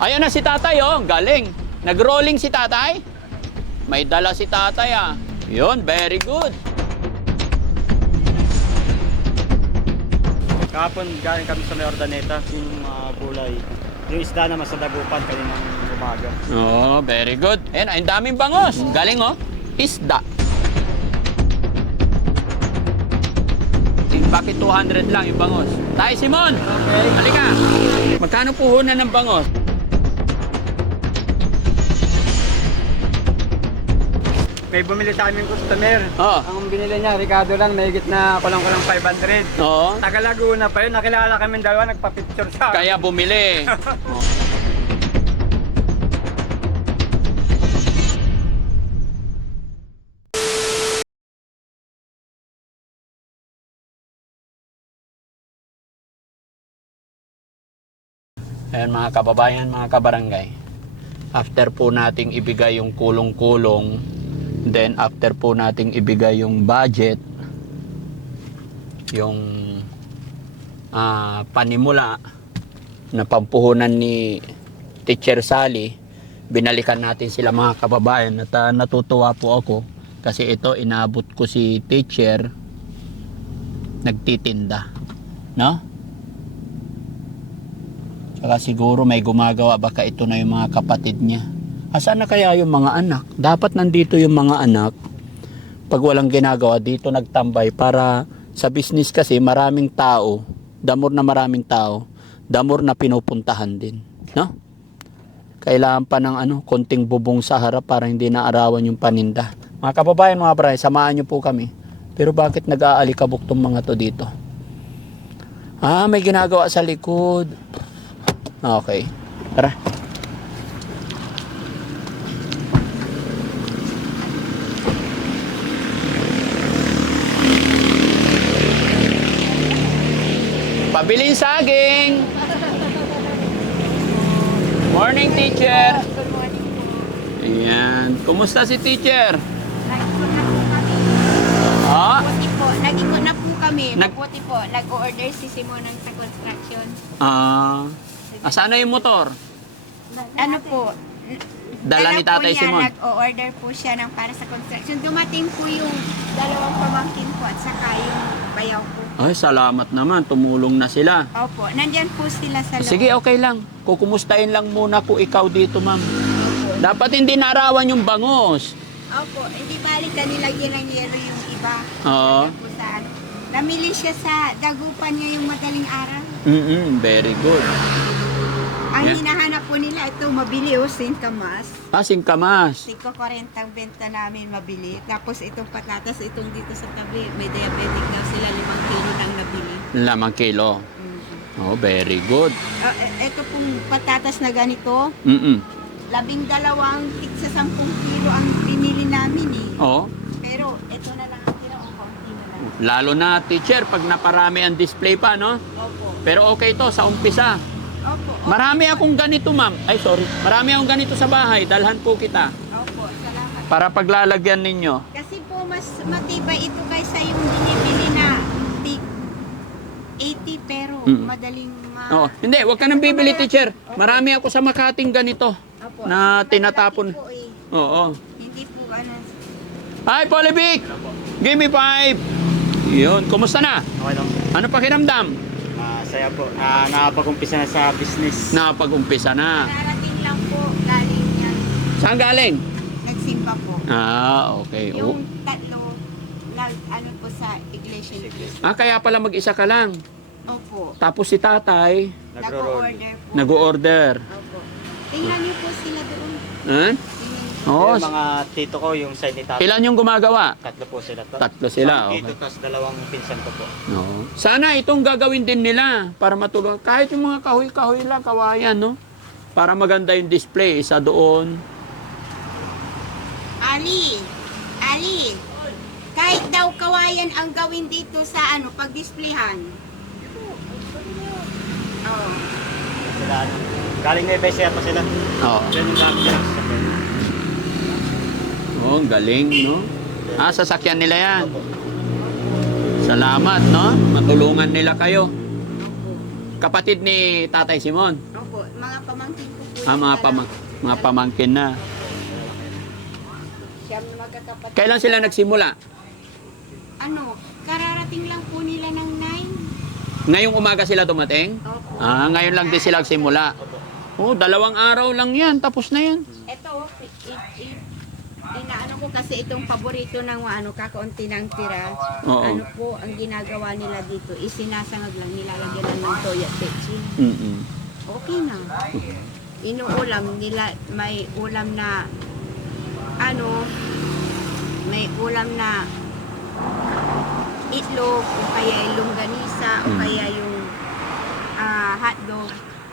Ayan na si tatay, oh. Galing. Nag-rolling si tatay. May dala si tatay, ah. Yun, very good. Kahapon galing kami sa may Ordaneta, yung gulay. Yung isda naman sa Dagupan kaninang umaga. Oh, very good. Ayan, ang daming bangos. Galing, oh. Isda. Bakit 200 lang yung bangos? Tay, Simon! Okay. Halika. Magkano puhunan ng bangos? May bumili sa aming customer. Oo. Ang binili niya, Ricardo lang, nahigit na kulang 500. Oo. Taga Laguna pa yun, nakilala kami dalawa, nagpa-picture sa akin. Kaya bumili. Ayan mga kababayan, mga kabarangay. After po nating ibigay yung kulong-kulong, then after po nating ibigay yung budget, yung panimula na pampuhunan ni Teacher Sally, binalikan natin sila mga kababayan at natutuwa po ako kasi ito inabot ko si Teacher nagtitinda, no? Saka siguro may gumagawa, baka ito na yung mga kapatid niya. Asan na kaya yung mga anak? Dapat nandito yung mga anak. Pag walang ginagawa, dito nagtambay para sa business kasi maraming tao, damor na maraming tao, damor na pinupuntahan din. No? Kailangan pa ng konting bubong sa harap para hindi naarawan yung paninda. Mga kababayan, mga bray, samahan niyo po kami. Pero bakit nag-aalikabok tong mga to dito? May ginagawa sa likod. Okay. Tara. Pabiling saging. Morning, teacher. Good morning po. Ayan. Kumusta si teacher? Nag-ikot na po kami. Ah? Mabuti po. Nag-ikot na po kami. Nag- Mabuti po. Nag-order si Simonan sa construction. Saan na yung motor? Ano po? Dala ni Tatay Simon. Nag-order po siya ng para sa construction. Dumating po yung dalawang pamangkin po at saka yung bayaw po. Ay, salamat naman. Tumulong na sila. Opo. Nandyan po sila sa loob. Sige, okay lang. Kukumustahin lang muna ko ikaw dito, ma'am. Opo. Dapat hindi narawan yung bangos. Opo. Hindi balik na nilagyan ng yelo yung iba. Oo. Nandyan po sa ano. Namili siya sa Dagupan niya yung madaling araw. Very good. Ang Yeah. hinahanap po nila ito mabili o singkamas. Singkamas. 5.40 ang benta namin mabili. Tapos itong patatas, itong dito sa tabi, may diabetic daw sila, 5 kilo nang nabili. 5 kilo. Oh, very good. Ito pong patatas na ganito, 12 tig sa 10 kilo ang pinili namin eh. Oh, Pero ito na lang ang tira, o konti na lang. lalo na, teacher, pag naparami ang display pa, no? Opo. Pero okay to, sa umpisa. Opo. Marami akong ganito, ma'am. Ay, sorry. Marami akong ganito sa bahay. Dalhan po kita. Opo, salamat. Para paglalagyan ninyo. Kasi po mas matibay ito kaysa yung binibili na tig 80 pero madaling Oo. Hindi, wag ka nang bibili, teacher. Marami ako sa Makating ganito. Opo. Na tinatapon. Po, eh. Oo. Hindi po ano. Hi, Polivic! Give me 5! Yun. Kumusta na? Okay lang. Ano pakiramdam? Saya po. Nakapag-umpisa na sa business. Nakapag-umpisa na. Narating lang po galing yan. Saan galing? Nagsimba po. Okay. Yung tatlo ano po sa iglesia ni Cristo. Kaya pala mag-isa ka lang. Opo. Tapos si tatay, Nagro-roll. Nag-order po. nag-order. Opo. Tingnan niyo po sila doon. Huh? Tingnan. Oo. Yung mga tito ko, yung side ni tatay. Ilan yung gumagawa? Tatlo po sila. Tatlo sila, Isang tito, okay. tapos dalawang pinsan ko po. No. Sana itong gagawin din nila para matulungan. Kahit yung mga kahoy-kahoy lang, kawayan, no? Para maganda yung display. Isa doon. Ali! Kahit daw kawayan ang gawin dito sa pag-displayhan. Oo. Sila ano. Galing na Ibesya pa sila. Oo. Ganun lang nila sa sabi. Oh, galing, no? Sasakyan nila yan. Salamat, no? Matulungan nila kayo. Kapatid ni Tatay Simon. Opo. Mga pamangkin ko po Mga pamangkin na. Siyam na magkakapatid. Kailan sila nagsimula? Ano, kararating lang po nila ng 9. Ngayong umaga sila dumating? Opo. Ngayon lang din sila nagsimula. Oh, 2 araw lang yan. Tapos na yan. Ito, inaano ko kasi itong paborito ng kakaunti ng tira. Oo. Ano po, ang ginagawa nila dito, isinasangag lang, nilalagyan lang ng toyo at petchin. Mm-mm. Okay na. Inuulam nila, may ulam na, may ulam na itlog, o kaya yung longganisa, o kaya yung hotdog.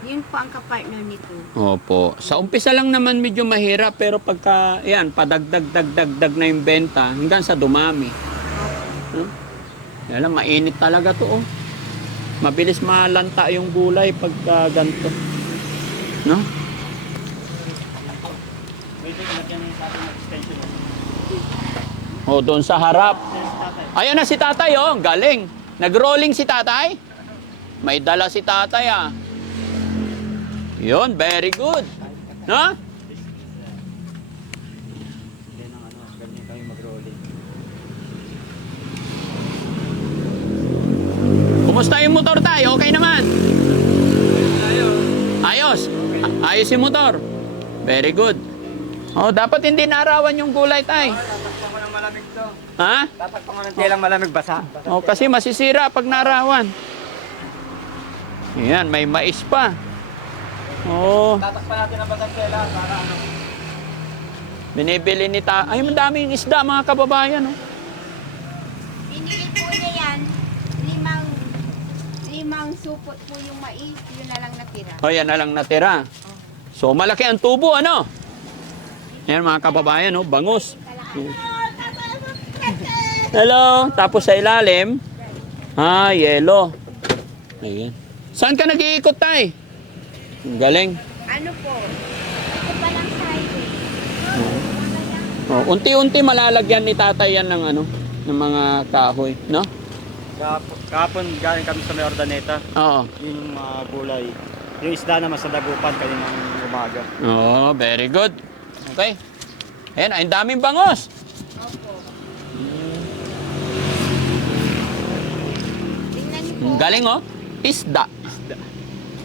Yun po ang kapartner nito. Opo. Sa umpisa lang naman medyo mahirap pero pagka yan, padagdag na yung benta hanggang sa dumami. Yan lang, mainit talaga to. Oh. Mabilis malanta yung gulay pagka ganito. No? Pwede ko lagyan ng tatay ng extension. O, doon sa harap. Yes, tatay. Ayun na si tatay, oh. Galing. Nag-rolling si tatay. May dala si tatay, ah. Yun, very good. No? Yan ang ganyan kami mag-rolling. Kumusta yung motor tayo? Okay naman? Ayos. Ayos yung motor. Very good. Oh, dapat hindi naarawan yung gulay tay. Tatakpan ko ng malamig to. Ha? Tatakpan ko ng telang malamig basa. Oh, kasi masisira pag naarawan. Yan, may mais pa. Oh, Tatakpan natin ang batang tela para binibili ni Ay, madaming isda mga kababayan. Oh. Binili po niya yan, limang supot po yung mais, yun na lang natira. Oh, yan na lang natira. So, malaki ang tubo, ano? Yan mga kababayan, oh, bangus. Hello. Tapos sa ilalim, yelo. Ayan. Saan ka nag-iikot, tay? Ang galing. Ano po? Ito pa lang sa highway. Oh, unti-unti malalagyan ni tatay yan ng ng mga kahoy, no? Kahapon galing kami sa may Ordaneta. Oo. Yung mga gulay. Yung isda naman sa Dagupan kaninang umaga. Oh, very good. Okay. Ayan, ang daming bangos. Opo. Tingnan niyo po. Ang galing, oh. Isda.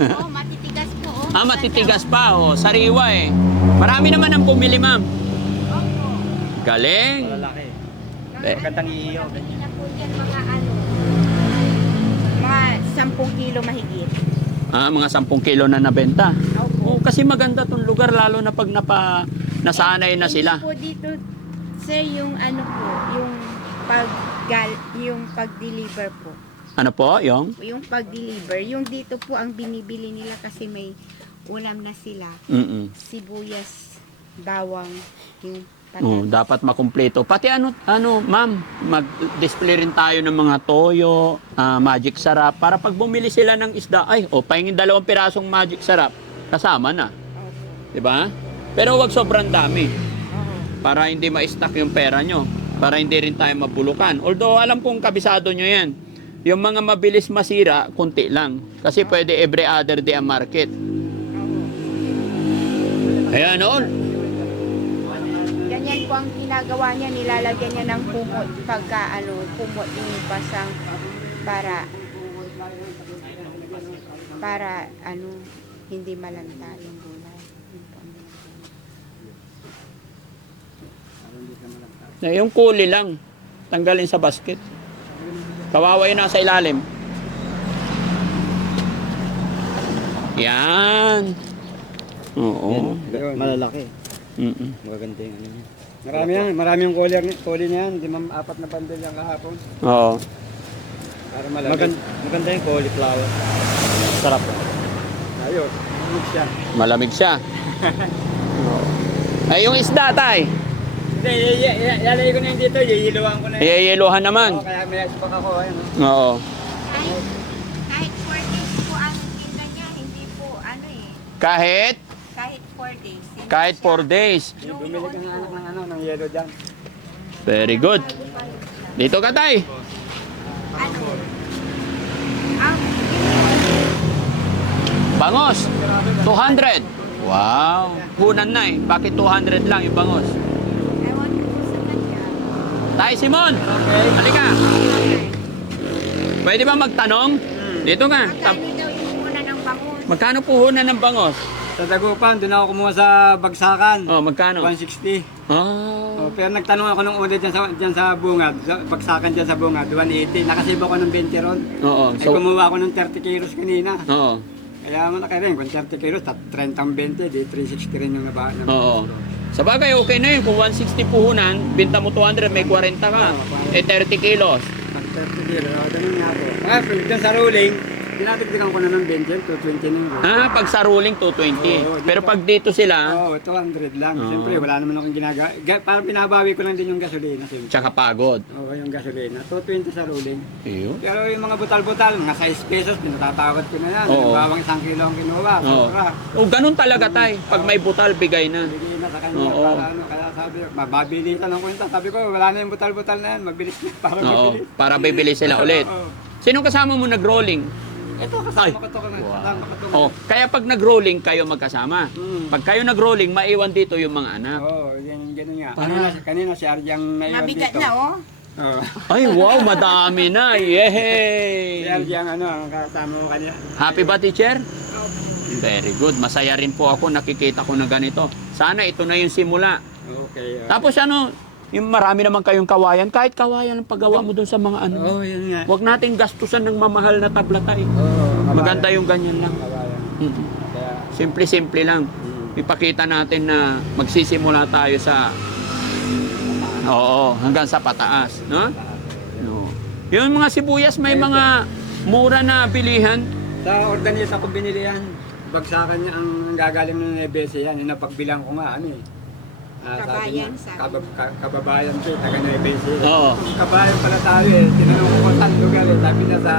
Oh, matitigas po. Oh. Matitigas pa, oh. Sariwa, eh. Marami naman ang pumili, ma'am. Opo. Galing. Malalaki. Eh. Magandang iiyaw. Hindi na po yan mga mga 10 kilo mahigit. Mga 10 kilo na nabenta. Opo. Oh, kasi maganda tong lugar, lalo na pag nasanay na sila. Hindi po dito, sir, yung yung pag-deliver po. Ano po, yung? Yung pag-deliver, yung dito po ang binibili nila kasi may ulam na sila. Sibuyas, bawang, yung Oh, dapat makumpleto. Pati ma'am, mag-display rin tayo ng mga toyo, magic sarap, para pag bumili sila ng isda, pahingin 2 pirasong magic sarap, kasama na. Opo. 'Di ba? Pero wag sobrang dami, Oo. para hindi ma-stack yung pera nyo, para hindi rin tayo mabulukan. Although alam kong kabisado nyo yan, yung mga mabilis masira, kunti lang. Kasi pwede every other day ang market. Ayan, Ganyan po ang ginagawa niya, nilalagyan niya ng kumot pagka kumot yung basang para hindi malanta yung gulay. Yun po ang ginagawa. yung kuli lang, tanggalin sa basket. Kawawa yun nasa ilalim. Yan. Oo. Malalaki. Magaganda yung ano niya. Marami yung collar niya yan. 4 na bundle yung kahapon. Oo. Para malamig. Maganda yung cauliflower. Sarap. Ayos. Malamig siya. Malamig siya. Ay, yung isda, tay. Hindi, ilalagay ko na yung dito. Yiyiluhan ko na yun. Iyeyeluhan naman. Kaya may spot ako. Ayun. Oo. Kahit 4 days po ang tinda niya, hindi po Kahit 4 days. Hindi Kahit siya- 4 days. Bumili ka ng anak ng yellow dyan. Very good. Dito ka, tay. Ang Bangos. 200. Wow. Hunan na eh. Bakit 200 lang yung bangos? Ewan ko po sa kanya. Tay Simon! Okay. Halika! Okay. Pwede ba magtanong? Dito nga. Magkano daw yung muna ng bangus? Magkano puhunan ng bangos? Sa Dagupan, doon ako kumuha sa Bagsakan. Oh, magkano? 160. Oh. Oh, pero nagtanong ako nung una dyan sa bungad, sa Bagsakan dyan sa bungad, 180. Nakasiba ko ng 20 ron. Oo. Ay kumuha ako ng 30 kilos kanina. Oo. Kaya malaki rin, kung 30 kilos, 30 ang 20, di 360 rin yung naba. Oo. Sa bagay, okay na yun. Kung 160 puhunan, binta mo 200, may 40 ka. Eh, 30 kilos. Pag 30 kilos, ganun nga po. Ah, dyan sa rolling, dinadagdagan ko na ng 20, 220 na yun. Ah, pag sa ruling, 220. Oo, Pero pag dito sila, Oo, 200 lang. Oo. Siyempre, wala naman akong ginagawa. Parang pinabawi ko lang din yung gasolina. Siyempre. tsaka pagod. Oo, yung gasolina. 220 sa rolling. Iyo. Pero yung mga butal-butal, mga 6 pesos, pinatatawad ko na yan. Oo. Bawang 1 kilo ang kinuha. Oo. Sobra. Oh, ganun talaga tay. Pag may butal, bigay na. Bigay na sa kanya. Oo. Para ano, kaya sabi, mabilisan ang kwenta. Sabi ko, wala na yung butal-butal na yan. Mabilis na. Para Oo, mabilis. para bibili sila ulit. Oo. Sino kasama mo nag-rolling? Ito, Ay. kasama ko to. Kasama ko to. Oh, kaya pag nag-rolling kayo magkasama. Mm. Pag kayo nag-rolling, maiwan dito yung mga anak. Oo, ganun nga. Para- Kanina si Arjang naiwan Mabigat dito. na, oh. Oo. Ay, wow, madami na. Si Yay! Arjang ang kasama ko kanya. Happy ba, teacher? Very good. Masaya rin po ako nakikita ko na ganito. Sana ito na yung simula. Okay. Tapos ano, yung marami naman kayong kawayan. Kahit kawayan ang paggawa mo dun sa mga ano. Oo, yun nga. Huwag nating gastusan ng mamahal na tablata eh. Oo, Maganda yung ganyan lang. kabayan. Mm. Kaya, Simple-simple lang. Ipakita natin na magsisimula tayo sa hanggang sa pataas, no? No. Yung mga sibuyas may mga mura na bilihan. sa organisa ko binili yan. Bagsakan niya ang gagaling ng Nebese yan. Yung napagbilang ko nga, ano eh. Sabi niya, Kabayan, sabi. kababayan ko eh, taga Nebese. Oo. Kabayan pala tayo eh. Tinanong ko kung saan lugar eh. Sabi niya sa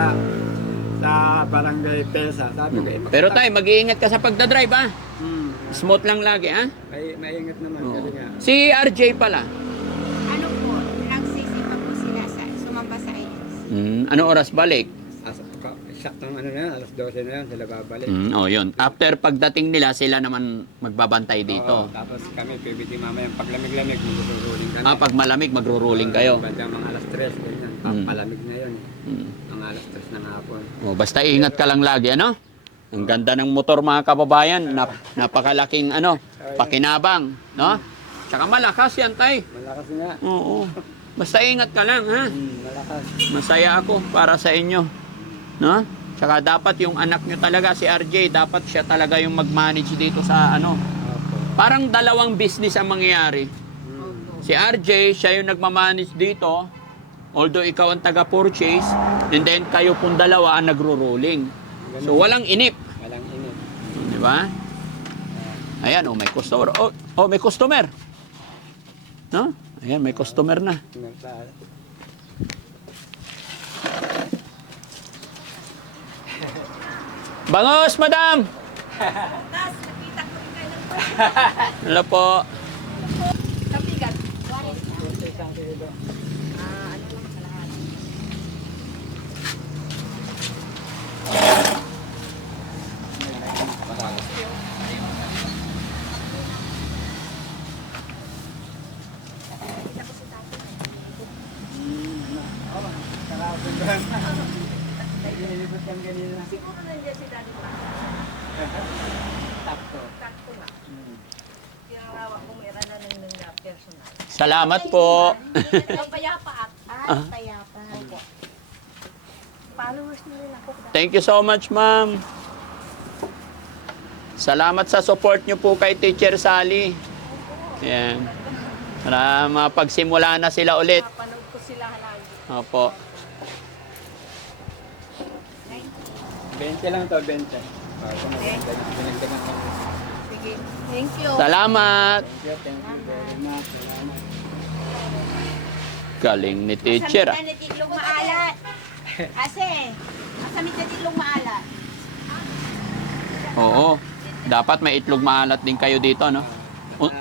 barangay Pesa. Sabi ko eh. Pero tayo, mag-iingat ka sa pagdadrive, ha? Hmm, Smooth lang lagi, ha? maingat naman. Oo. Kasi nga. Si RJ pala. Ano po, nagsisipag po sila sa sumamba sa IS. Ano oras balik? Saktong ano na yan, alas 12 na yan, sila babalik. Oh, yun. After pagdating nila, sila naman magbabantay dito. Oo, tapos kami, PBT mamaya, pag lamig-lamig, magsusuling kami. Pag malamig, magro-rolling kayo. Bandang mga alas 3, ganyan. Palamig na yun. Mm. Mga alas 3 ng hapon. Oh, basta ingat ka lang lagi, ano? Ang ganda ng motor mga kababayan. Napakalaking ano, pakinabang, no? Tsaka malakas yan, tay. Malakas nga. Oo. Basta ingat ka lang, ha? Malakas. Masaya ako para sa inyo. No? Tsaka dapat yung anak nyo talaga, si RJ, dapat siya talaga yung mag-manage dito sa ano. Opo. Parang dalawang business ang mangyayari. Si RJ, siya yung nagmamanage dito. Although ikaw ang taga-purchase, and then kayo pong dalawa ang nagro-rolling. So walang inip. Walang init. Di ba? Ayan, oh, may customer. Oh, may customer. No? Ayan, may customer na. Bangos, madam! Hello po. Kapigat. Siguro nandiyan si Daddy Pa. Takto. Sakto nga. Kinarawa ko may rana ng personal. Salamat po. Ang payapa at Payapa. followers nyo rin ako. Thank you so much, ma'am. Salamat sa support nyo po kay Teacher Sally. Ayan. Para mapagsimula na sila ulit. Napanood ko sila lagi. Opo. 20 lang to, 20. Binagdagan lang. Sige. Thank you. Salamat. Thank you very much. Salamat. Galing ni Teacher. Masamit na titlong maalat. Ase, masamit na titlong maalat. Oo. Dapat may itlog maalat din kayo dito, no?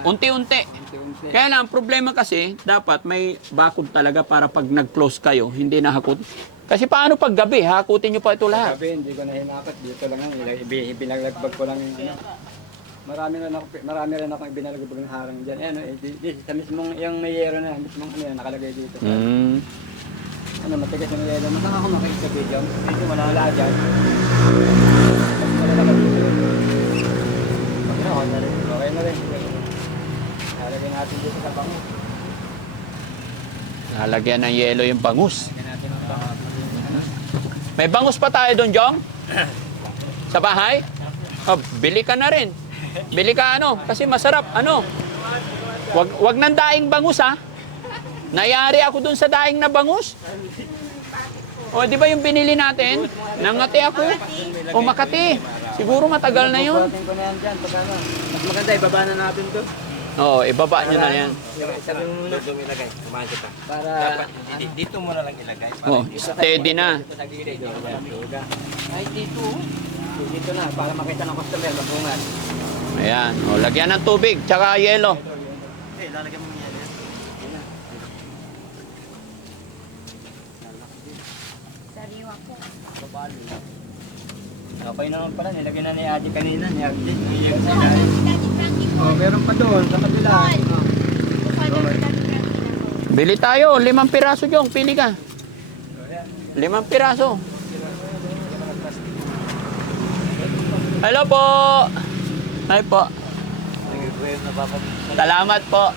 Unti-unti. Unti-unti. Kaya lang, problema kasi, dapat may bakod talaga para pag nag-close kayo, hindi nahakot. Kasi paano pag gabi, hakutin nyo pa ito lahat? Sabi, hindi ko na hinapat. Dito lang yan. Ibinaglagbag ko lang yung ano. Marami rin ako ibinalagubog ng harang dyan. Ayan, sa mismong, yung may yero na, mismong ano yan, nakalagay dito. Ano, matigas yung yero. Masang ako makikita sa video. Video, wala dyan. Wala dito. Okay na rin. Lalagay natin dito sa bango. Lalagyan ng yelo yung bangus. Lagyan natin ang bango. May bangus pa tayo doon, Jong? Sa bahay? Oh, bili ka na rin. Bili ka ano, kasi masarap. Ano? Wag nang daing bangus, ha? Nayari ako doon sa daing na bangus. O, di ba yung binili natin? Nangati ako. O, Makati. Siguro matagal na yun. Bubuhatin ko na yan dyan. Pag ano, mas maganda, ibaba na natin to. Oo, ibaba nyo na yan. Sabi mo muna. Doon ilagay, kumain kita. Para, Dapat dito mo na lang ilagay. Oh, steady na. sa gilid. Ay, dito. Dito na, para makita ng customer, magbungan. Ayan. O, lagyan ng tubig, tsaka yelo. Okay, lalagyan mo yan. Sariwa po. Okay naman pala, nilagyan na ni Adi kanina, ni Adi. Kuha na si Daddy Frankie po. Oh, meron pa doon, sa kabila. Kuha na si Daddy Frankie na po. Bili tayo, 5 piraso, Jong. Pili ka. 5 piraso. Hello po. Hi po. Salamat po.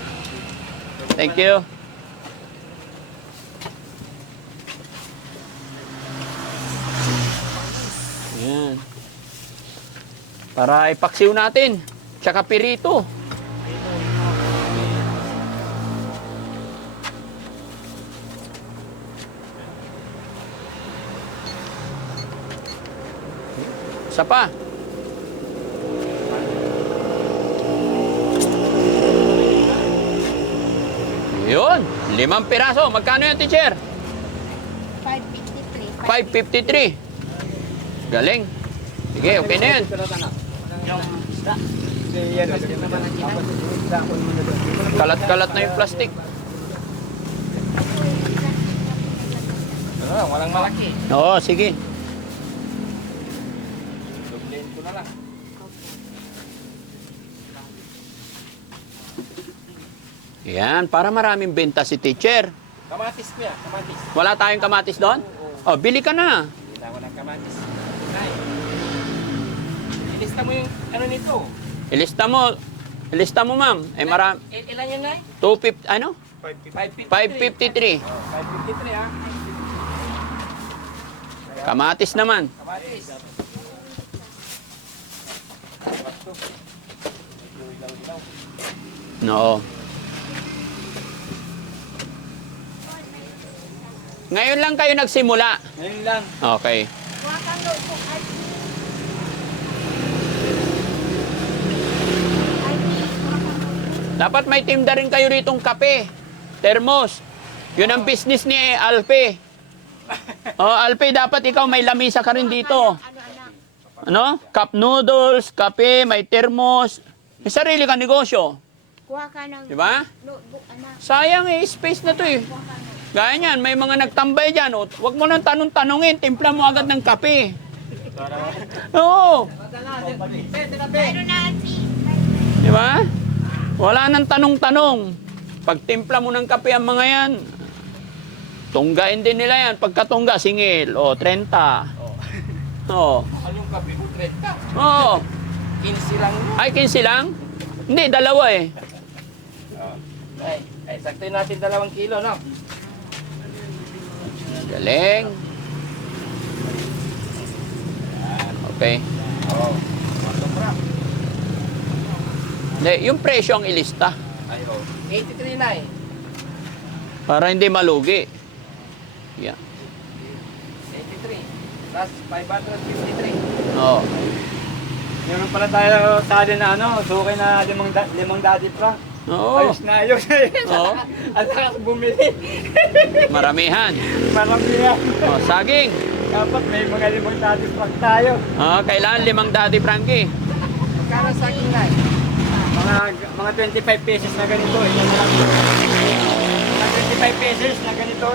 Thank you. Ayan. Para ipaksiw natin. Tsaka pirito. Isa pa. Yun. 5 piraso. Magkano yan, teacher? 553. 553. Galing. Sige, okay na yan. Kalat-kalat na yung plastic. Walang malaki. Oo, sige. Dublein ko na lang. Yan, para maraming benta si teacher. Kamatis ko yan, kamatis. Wala tayong kamatis doon? Oh, bili ka na. Kailangan ng kamatis. Nay, ilista mo yung ano nito. Ilista mo, ma'am. Eh, Ilan yan, Nay? 250, ano? 553. 553. 553 ha. Kamatis naman. Kamatis. No. Ngayon lang kayo nagsimula. Ngayon lang. Okay. Kuha kang notebook, Ate. Dapat may tinda rin kayo ritong kape. Termos. Yun ang business ni Alpe. Oh, Alpe, dapat ikaw may lamisa ka rin dito. Ano, anak? Ano? Cup noodles, kape, may termos. May sarili ka negosyo. Kuha ka ng Diba? notebook, anak. Sayang eh, space na to eh. Kuha ka ng Gaya niyan, may mga nagtambay dyan. O, huwag mo nang tanong-tanongin, timpla mo agad ng kape. Oo. Meron na, Ate. Di ba? Wala nang tanong-tanong. Pag timpla mo ng kape ang mga yan, tunggain din nila yan. Pagkatungga, singil. O, 30. Oo. Ano yung kape mo? 30. Oo. 15 lang yun. Ay, 15 lang? Hindi, dalawa eh. Ay, sakto natin 2 kilo, no? Galing. Okay. Oo. Sobra. Hindi, yung presyo ang ilista. Ay, oh. 83 na eh. Para hindi malugi. Yeah. 83. Plus 553. Oo. Meron pala tayo sa alin na ano, sukay na limang Daddy Frank. Oo. Ayos na ayos. Oo. At saka bumili. Maramihan. Marami yan. Oh, saging. Dapat may mga limang Daddy Frank tayo. Oh, kailangan 5 Daddy Frankie. Magkano sa akin na eh? Mga 25 pesos na ganito. Mga 25 pesos na ganito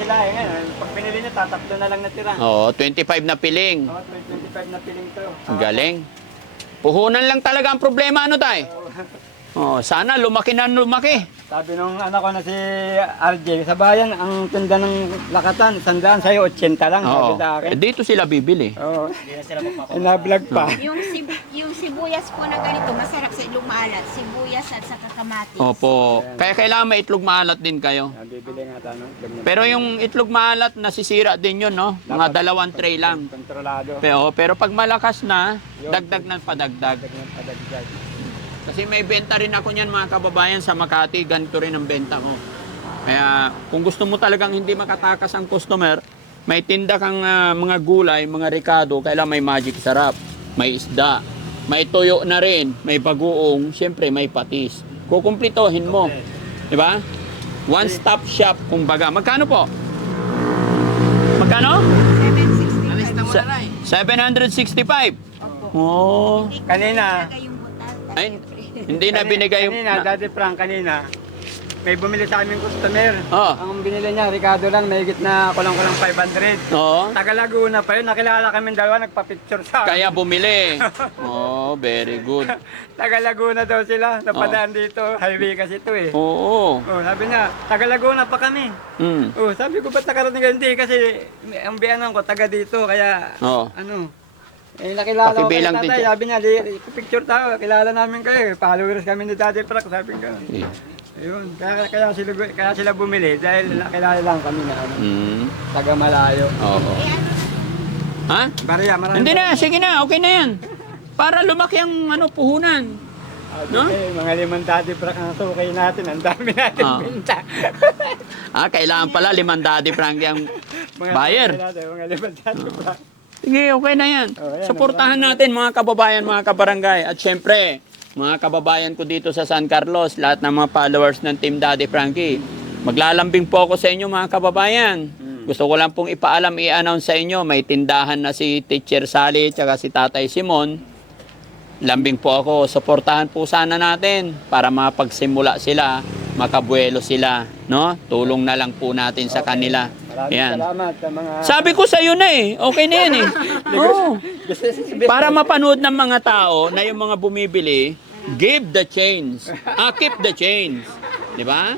sila eh. Ngayon, pag pinili niya, tatatlo na lang natira. Oo, 25 na piling. Oh, 25 na piling to. Galing. Puhunan lang talaga ang problema, ano tay? Oh, sana lumaki na lumaki. Sabi nung anak ko na si RJ, sa bayan, ang tinda ng lakatan, 100 sa'yo, 80 lang, sabi Oo. sa akin. Dito sila bibili. Oo. Ina-vlog pa. Yung sibuyas po na ganito, masarap sa ilong maalat. Sibuyas at saka kamatis. Opo. Kaya kailangan may itlog maalat din kayo. Bibili nga tanong. Pero yung itlog maalat, nasisira din yun, no? Mga 2 tray lang. Kontrolado. Pero pag malakas na, dagdag ng padagdag. Padagdag. Kasi may benta rin ako niyan mga kababayan sa Makati, ganito rin ang benta ko. Kaya kung gusto mo talagang hindi makatakas ang customer, may tinda kang mga gulay, mga ricado, kailangan may magic sarap, may isda, may toyo na rin, may bagoong, siyempre may patis. Kukumplitohin mo. Di ba? One-stop shop, kumbaga. Magkano po? Magkano? 765. Alis na mo na rin. 765. Opo. Oh. Hindi ko Kanina. talaga yung butas. Ay, hindi na binigay yung... Kanina, Daddy Frank, kanina, may bumili sa aming customer. Oh. Ang binili niya, Ricardo lang, may higit na kulang-kulang 500. Oo. Taga Laguna pa yun, nakilala kami dalawa, nagpa-picture sa akin. Kaya bumili. Oh, very good. Taga Laguna daw sila, napadaan dito, highway kasi ito eh. Oo. Oh, sabi niya, taga Laguna pa kami. Mm. Oh, sabi ko, ba't nakarating ka? Hindi, kasi ang biyanan ko, taga dito, kaya Oo. nakilala ko kay Pakibilang tatay, din- sabi niya, picture tayo, kilala namin kayo, followers kami ni Daddy Frank, sabi ko. Eh. Ayun, kaya sila bumili dahil nakilala lang kami na Mm. taga malayo. Oo. Eh ano, Ha? Bariya, marami. Hindi na, sige na, okay na yan. Para lumaki ang puhunan. No? Mga 5 Daddy Frank ang sukay natin, ang dami natin Ah. binta. Kailangan pala 5 Daddy Frankie ang Mga buyer. sukay natin, mga 5 Daddy Frank. Sige, okay na yan. Oh, yan, Suportahan natin mga kababayan, mga kabarangay. At syempre, mga kababayan ko dito sa San Carlos, lahat ng mga followers ng Team Daddy Frankie. Maglalambing po ako sa inyo mga kababayan. Gusto ko lang pong ipaalam, i-announce sa inyo, may tindahan na si Teacher Sally at si Tatay Simon. Lambing po ako, suportahan po sana natin para mapagsimula sila, makabuelo sila, no? Tulong na lang po natin sa kanila. Maraming Yan. salamat sa mga... Sabi ko sa iyo na eh, okay na yan eh. Oo. Para mapanood ng mga tao na yung mga bumibili, give the change. Keep the change. Di ba?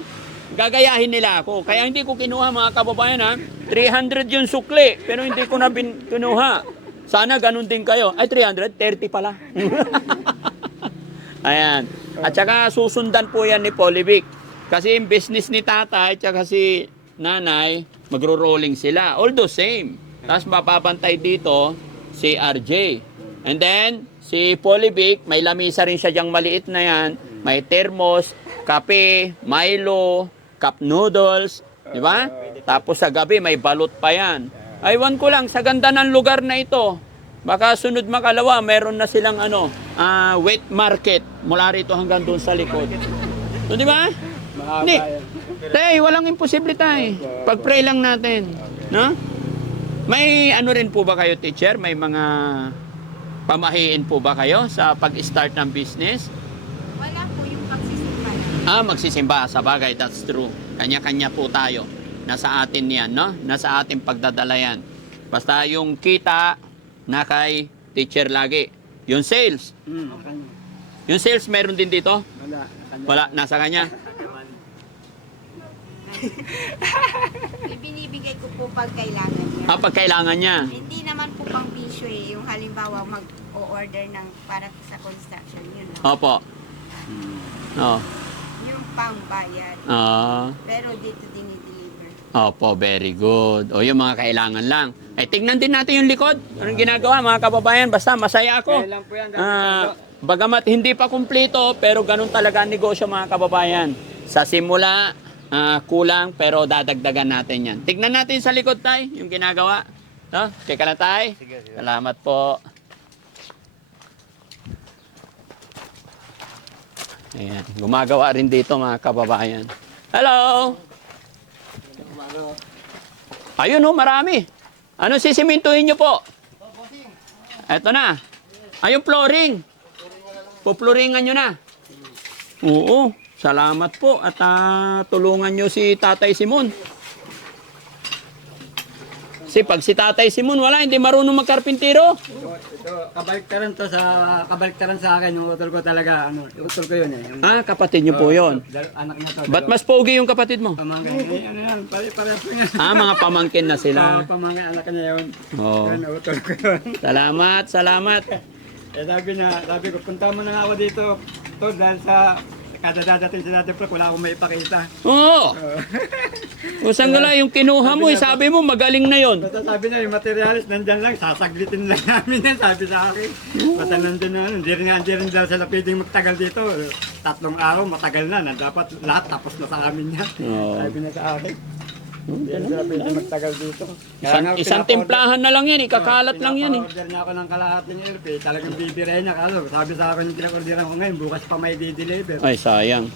Gagayahin nila ako. Kaya hindi ko kinuha mga kababayan ha. 300 yung sukli, pero hindi ko na kinuha. Sana ganun din kayo. Ay, 330 pala. Ayan. At saka susundan po yan ni Polivic. Kasi yung business ni tatay at saka si nanay, magro-rolling sila. Although same. Tapos mapapantay dito si RJ. And then, si Polivic, may lamisa rin siya dyang maliit na yan. May thermos, kape, Milo, cup noodles. Di ba? Tapos sa gabi, may balot pa yan. Aywan ko lang, sa ganda ng lugar na ito, baka sunod makalawa, meron na silang wet market mula rito hanggang doon sa likod. So, di ba? Mahaba Hindi. yan. Tay, walang imposible tay. Pag-pray lang natin. No? May rin po ba kayo, teacher? May mga pamahiin po ba kayo sa pag-start ng business? wala po yung pagsisimba. Magsisimba. Sa bagay, that's true. Kanya-kanya po tayo. Nasa atin yan, no? Nasa ating pagdadala yan. Basta yung kita na kay teacher lagi. Yung sales. Kanya. Yung sales meron din dito? Wala. Kanya. Wala, nasa kanya. Ibinibigay ko po pag kailangan niya. Pag kailangan niya. Hindi naman po pang bisyo eh. Yung halimbawa mag-o-order ng para sa construction, yun lang. Opo. Oh. Yung pangbayad. Pero dito dinideliver. Opo, very good. O yung mga kailangan lang. Tingnan din natin yung likod. Anong ginagawa mga kababayan? Basta masaya ako. Kaya lang po yan. Bagamat hindi pa kumpleto, pero ganun talaga ang negosyo mga kababayan. Sa simula, kulang, pero dadagdagan natin yan. Tignan natin sa likod tayo, yung ginagawa. No? Teka lang tayo. Salamat po. Ayan. Gumagawa rin dito mga kababayan. Hello! Ayun marami. Ano sisimintuhin nyo po? Eto na. Yung flooring. Pupluringan nyo na. Oo. Salamat po at tulungan nyo si Tatay Simon. Kasi pag si Tatay Simon, wala, hindi marunong magkarpintero. Ito, kabaliktaran sa akin, yung utol ko talaga, utol ko yun eh. Yung, Kapatid niyo po yon. anak niya to. Ba't mas pogi yung kapatid mo? Pamangkin. Ano yan, pare-pareho po yan. Mga pamangkin na sila. Pamangkin anak niya yun. Oo. Yun, utol ko yun. Salamat. Sabi ko, punta mo na nga ako dito. To, dahil sa kada dadating sa dati vlog, wala akong maipakita. Oo. Usang gala yung kinuha mo, sabi mo magaling na yon. Basta sabi niya, yung materialis nandyan lang, sasaglitin lang namin yan, sabi sa akin. Basta nandyan na, hindi rin daw sila pwedeng magtagal dito. 3 araw, matagal na dapat lahat tapos na sa amin yan. Oo. Sabi niya sa akin. Hindi rin sila pwedeng magtagal dito. Isang timplahan na lang yan, ikakalat lang yan eh. Pinaorder niya ako ng kalahating LP, talagang bibirahin niya. Sabi sa akin yung pinaorderan ko ngayon, bukas pa may di-deliver. Ay, sayang.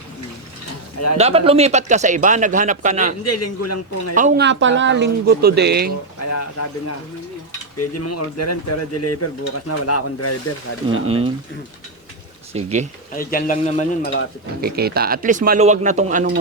Kaya, Dapat lumipat ka sa iba, naghanap ka na. Hindi, linggo lang po ngayon. Oo nga pala, linggo today. Kaya sabi na, pwede mong orderin pero deliver bukas na, wala akong driver. Sabi sa akin. Sige, Ay, dyan lang naman yun, malapit. nakikita. At least maluwag na tong ano mo.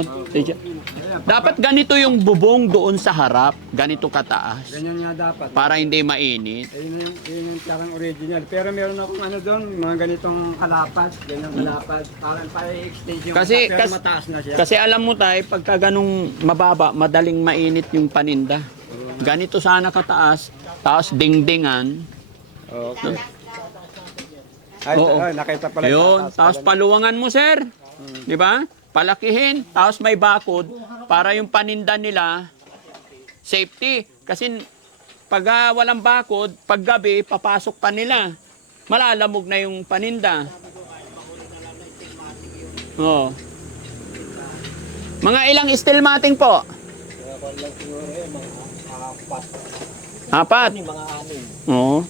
Dapat ganito yung bubong doon sa harap, ganito kataas. Ganyan nga dapat. Para hindi mainit. Yun yung parang original. Pero meron akong ano doon, mga ganitong kalapad, ganyang kalapad. Parang pa-extension Kasi- pero kas- mataas na siya. Kasi alam mo tayo, pagka ganung mababa, madaling mainit yung paninda. Ganito sana kataas, tapos dingdingan. Okay. Ay, Oo. nakita pala. Yun, tataas tapos pala. paluwangan mo, sir. Di ba? Palakihin, tapos may bakod para yung paninda nila safety. Kasi pag walang bakod, pag gabi, papasok pa nila. Malalamog na yung paninda. Oh. Mga ilang steel matting po? Apat. Oo.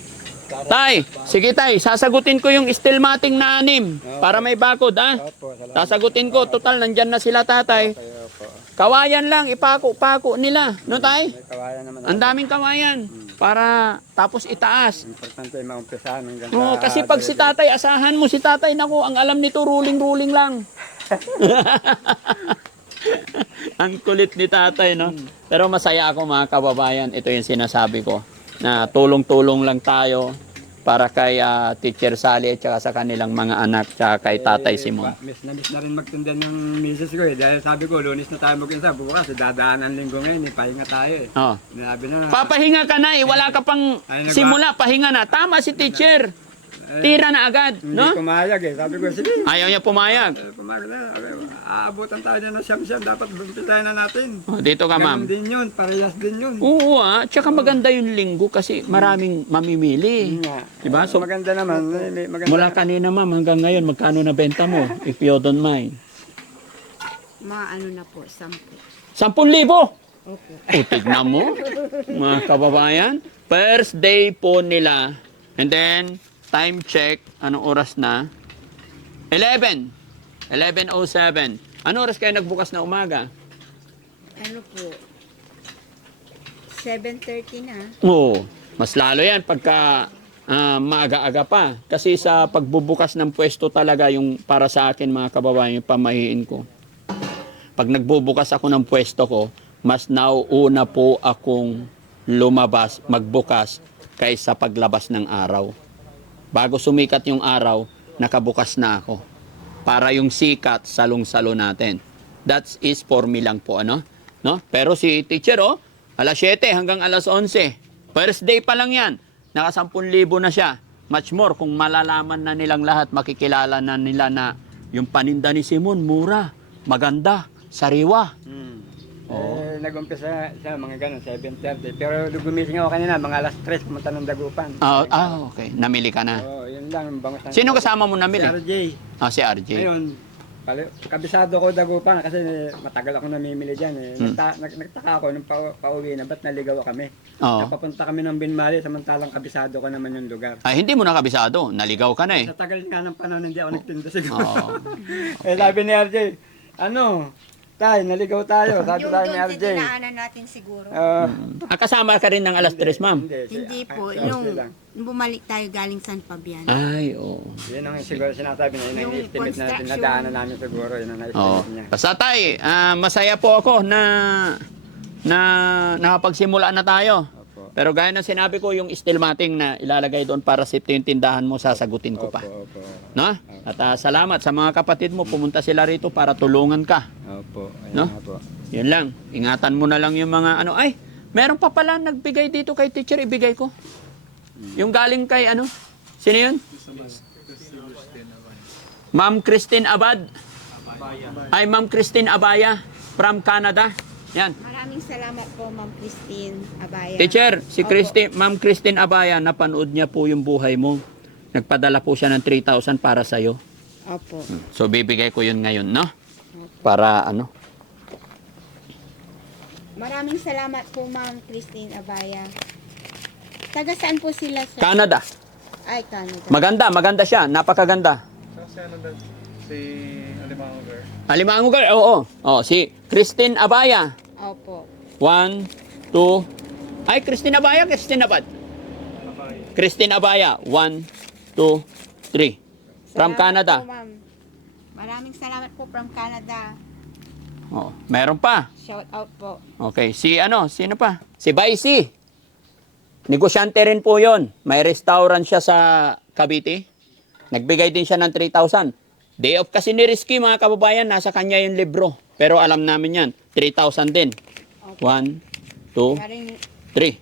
Tay, sige tay, sasagutin ko yung steel matting na 6 para may bakod, ha? Opo, salamat. Sasagutin ko, total nandyan na sila tatay. Opo. Kawayan lang, ipako-pako nila. No tay? May kawayan naman. Ang daming kawayan. Para tapos itaas. Importante maumpisahan hanggang Oo, kasi pag si tatay, asahan mo si tatay, naku, ang alam nito, ruling-ruling lang. Ang kulit ni tatay, no? Pero masaya ako mga kababayan. Ito yung sinasabi ko, na tulong-tulong lang tayo para kay Teacher Sally at saka sa kanilang mga anak tsaka kay Tatay Simon. Miss na rin magtinda ng misis ko eh. Dahil sabi ko, Lunes na tayo mag-insa. Bukas, dadaanan linggo ngayon eh. Pahinga tayo eh. Oh. Sabi na. Papahinga ka na eh, wala ka pang simula, pahinga na. Tama si teacher. Tira na agad, Hindi no? pumayag eh. Sabi ko, sige. Ayaw niya pumayag. Pumayag na. Aabutan tayo na ng siyam-siyam. Dapat bumpisahan na natin. Oh, dito ka, Ganun ma'am. din yun. Parehas din yun. Oo, tsaka maganda yung linggo kasi maraming mamimili. Yun nga. Diba? So, Maganda naman. Maganda. mula kanina, ma'am, hanggang ngayon, magkano na benta mo? If you don't mind. Mga ano na po, 10. 10,000! Opo. O, tignan mo, mga kababayan. First day po nila. And then, time check. Anong oras na? 11. 11:07. Anong oras kayo nagbukas na umaga? Ano po, 7:30 na. Oo. Mas lalo yan pagka maaga-aga pa. Kasi sa pagbubukas ng pwesto talaga yung para sa akin mga kababayan, yung pamahiin ko. Pag nagbubukas ako ng pwesto ko, mas nauuna po akong lumabas, magbukas kaysa paglabas ng araw. Bago sumikat yung araw, nakabukas na ako. Para yung sikat, salong-salo natin. That is for me lang po, ano? No? Pero si teacher, alas 7 hanggang alas 11. First day pa lang yan. Naka 10,000 na siya. Much more, kung malalaman na nilang lahat, makikilala na nila na yung paninda ni Simon, mura, maganda, sariwa. Nag-umpisa sa mga ganun, 7:30. Pero gumising ako kanina, mga alas 3, pumunta ng Dagupan. Okay. Namili ka na. Oo, yun lang. Bangus ng- Sino kasama mo namili? Si RJ. Si RJ. Ngayon, kabisado ko Dagupan kasi matagal ako namimili dyan eh. Nagtaka ako nung pauwi na, ba't naligaw kami? Oo. Napapunta kami ng Binmali, samantalang kabisado ko naman yung lugar. Ay, hindi mo nakabisado. Naligaw ka na eh. Sa tagal nga ng panahon, hindi ako nagtinda siguro. Oo. Sabi ni RJ, Tay, naligaw tayo. Sabi Yung tayo ni doon sa RJ. dinaanan natin siguro. Kasama ka rin ng alas 3, ma'am? Hindi po, si nung RJ lang. bumalik tayo galing San Fabian. Ay, oo. Yun ang siguro sinasabi niya, yun ang Yung estimate na construction. dinadaanan namin siguro, yun ang Oo. na-estimate niya. Basta tay, masaya po ako na nakapagsimula na tayo. Opo. Pero gaya ng sinabi ko, yung steel matting na ilalagay doon para safety yung tindahan mo, sasagutin ko pa. Opo. No? At salamat sa mga kapatid mo, pumunta sila rito para tulungan ka. Opo. Ayan No? nga po. Yun lang. Ingatan mo na lang yung mga ano. Ay, meron pa pala nagbigay dito kay teacher, ibigay ko. Yung galing kay ano? Sino yun? Ma'am Christine Abad. Ay, Ma'am Christine Abaya from Canada. Yan. Maraming salamat po, Ma'am Christine Abaya. Teacher, si Opo. Ma'am Christine Abaya, napanood niya po yung buhay mo. Nagpadala po siya ng 3,000 para sa'yo. Opo. So, bibigay ko yun ngayon, no? Para ano? Maraming salamat po, Ma'am Christine Abaya. Taga saan po sila, sir? Canada. Ay, Canada. Maganda siya. Napakaganda. Si Alimango Girl. Alimango girl, oo. Oh, si Christine Abaya. Opo. 1, 2. Ay, Christine Abaya, Christine Abad. Christine Abaya. 1, 2, 3. From Salamat Canada. Po, ma'am. Maraming salamat po from Canada. Oh, meron pa. Shout out po. Okay, si ano, sino pa? Si Baisi. Negosyante rin po yon. May restaurant siya sa Cavite. Nagbigay din siya ng 3,000. Day off kasi ni Rizky, mga kababayan, nasa kanya yung libro. Pero alam namin yan, 3,000 din. 1, 2, Maraming, 3.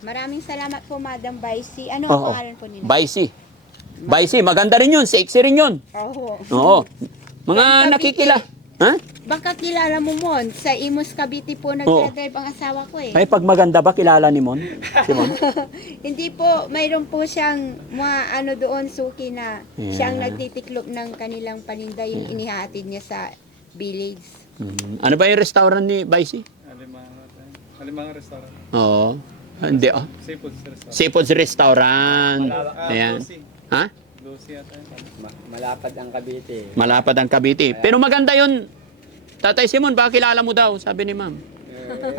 maraming salamat po, Madam Baisi. Ano Oo. ang pangalan po nila? Baisi. Baisi, maganda rin yun. Sexy rin yun. Oo. Oo. Mga Cavite. nakikila. Ha? Baka kilala mo, Mon. Sa Imus Cavite po nagdadrive ang asawa ko eh. Ay, pag maganda ba, kilala ni Mon? Si Mon? Hindi po, mayroon po siyang mga ano doon, suki na Yeah. siyang nagtitiklop ng kanilang paninda, yung inihahatid niya sa village. Ano ba yung restaurant ni Baisi? Alimango Restaurant. Oo. Hindi, oh. Seafood Restaurant. Seafood's Restaurant. Ayan. Lucy. Ha? Lucy ata yun. Malapad ang Cavite. Malapad ang Cavite. Pero maganda yun. Tatay Simon, baka kilala mo daw, sabi ni ma'am.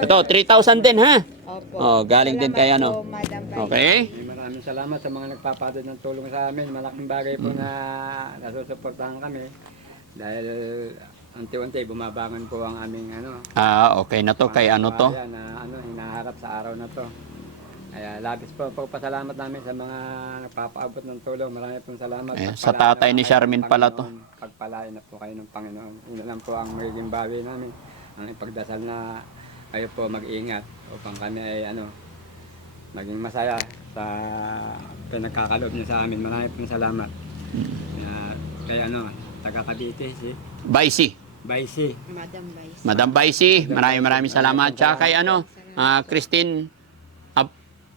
Ito, 3,000 din, ha? Opo. Oh, galing din kay ano. Po, Madam Baisi. Okay? Maraming salamat sa mga nagpapadod ng tulong sa amin. Malaking bagay po na nasusuportahan kami. Dahil unti-unti bumabangon po ang aming ano. Okay na to. Kay ano to? kababayan Na hinaharap sa araw na to. Kaya labis po pasalamat namin sa mga nagpapaabot ng tulong. Marami pong salamat. Ayan, sa tatay ni Charmin pala to. Pagpalain na po kayo ng Panginoon. Yun na lang po ang magiging bawi namin. Ang ipagdasal na kayo po mag-ingat upang kami ay maging masaya sa pinagkakaloob niyo sa amin. Marami pong salamat. Kaya taga Cavite si Baisi. Baisi. Madam Baisi. Madam Baisi, maraming salamat. Tsaka kay Christine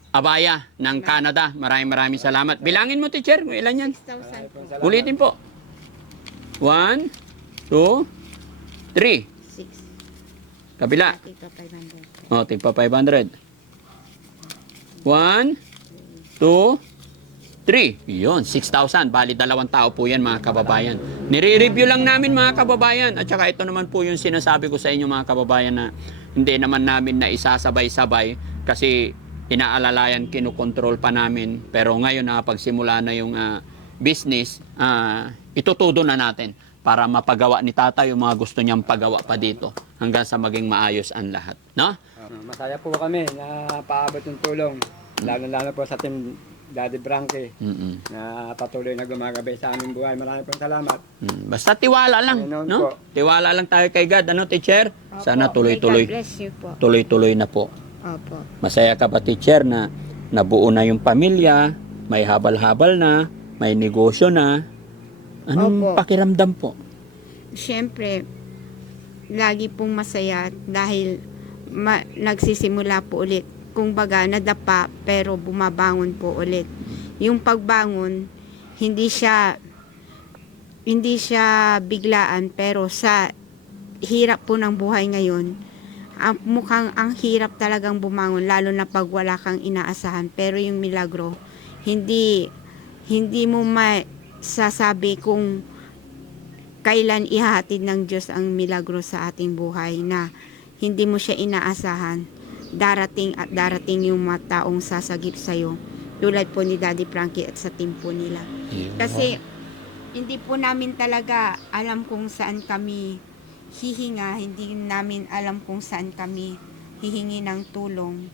Abaya ng Canada. Maraming salamat. Bilangin mo, teacher, kung ilan yan. 6,000 po. Ulitin po. 1, 2, 3. 6. Kabila. Ito 500. O, tigpa 500. 1, 2, 3. Yun, 6,000. Bali, 2 tao po yan, mga kababayan. Nire-review lang namin, mga kababayan. At saka ito naman po yung sinasabi ko sa inyo, mga kababayan, na hindi naman namin na isasabay-sabay kasi inaalalayan, kinukontrol pa namin. Pero ngayon, pagsimula na yung business, itutudo na natin para mapagawa ni Tata yung mga gusto niyang pagawa pa dito hanggang sa maging maayos ang lahat. No? Masaya po kami na paabot ng tulong. Lalo po sa team Daddy Frankie na patuloy na gumagabay sa aming buhay. Maraming pong salamat. Basta tiwala lang, Panginoon no? po. Tiwala lang tayo kay God, ano, teacher? Opo. Sana May tuloy-tuloy. God bless you po. Tuloy-tuloy na po. Opo. Masaya ka ba, teacher, na nabuo na yung pamilya, may habal-habal na, may negosyo na. Anong Opo. pakiramdam po? Siyempre, lagi pong masaya dahil nagsisimula po ulit. Kung baga, nadapa pero bumabangon po ulit. Yung pagbangon, hindi siya biglaan pero sa hirap po ng buhay ngayon, ang hirap talagang bumangon lalo na pag wala kang inaasahan. Pero yung milagro, hindi mo masasabi kung kailan ihahatid ng Diyos ang milagro sa ating buhay na hindi mo siya inaasahan. Darating at darating yung mga taong sasagip sa'yo. Tulad po ni Daddy Frankie at sa team po nila. Kasi hindi po namin talaga alam kung saan kami hihinga. Hindi namin alam kung saan kami hihingi ng tulong.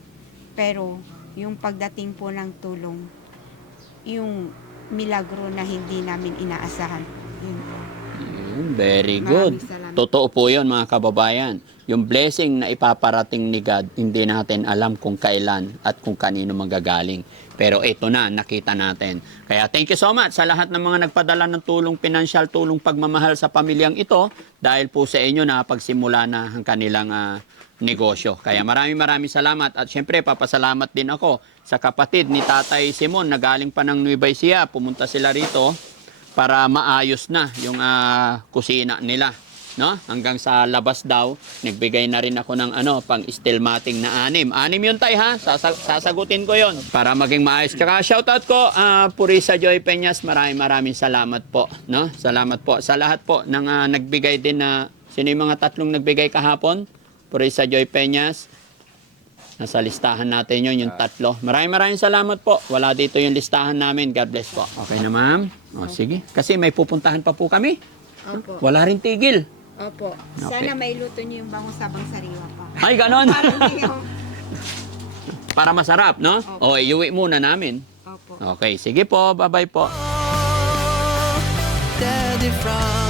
Pero yung pagdating po ng tulong, yung milagro na hindi namin inaasahan. Yun po. Very good. Maraming salamat. Totoo po yun mga kababayan. Yung blessing na ipaparating ni God, hindi natin alam kung kailan at kung kanino manggagaling. Pero ito na, nakita natin. Kaya thank you so much sa lahat ng mga nagpadala ng tulong pinansyal, tulong pagmamahal sa pamilyang ito. Dahil po sa inyo na pagsimula na ang kanilang negosyo. Kaya maraming salamat. At syempre, papasalamat din ako sa kapatid ni Tatay Simon na galing pa ng Nueva Ecija. Pumunta sila rito para maayos na yung kusina nila, no? Hanggang sa labas daw, nagbigay na rin ako ng pang steel matting na 6. 6 yun, tay, ha? Sasagutin ko yon para maging maayos. Tsaka shoutout ko, Purisa Joy Peñas, maraming salamat po, no? Salamat po sa lahat po ng nagbigay din na, sino yung mga 3 nagbigay kahapon? Purisa Joy Peñas, nasa listahan natin yun, yung 3. Maraming salamat po. Wala dito yung listahan namin. God bless po. Okay na, ma'am? O, sige. Kasi may pupuntahan pa po kami. Opo. Wala rin tigil. Opo. Okay. Sana may luto niyo yung bangos-sabang sariwa pa. Ay, ganon. Para hindi ako... Para masarap, no? Opo. O, iuwi muna namin. Opo. Okay, sige po. Bye-bye po. Daddy from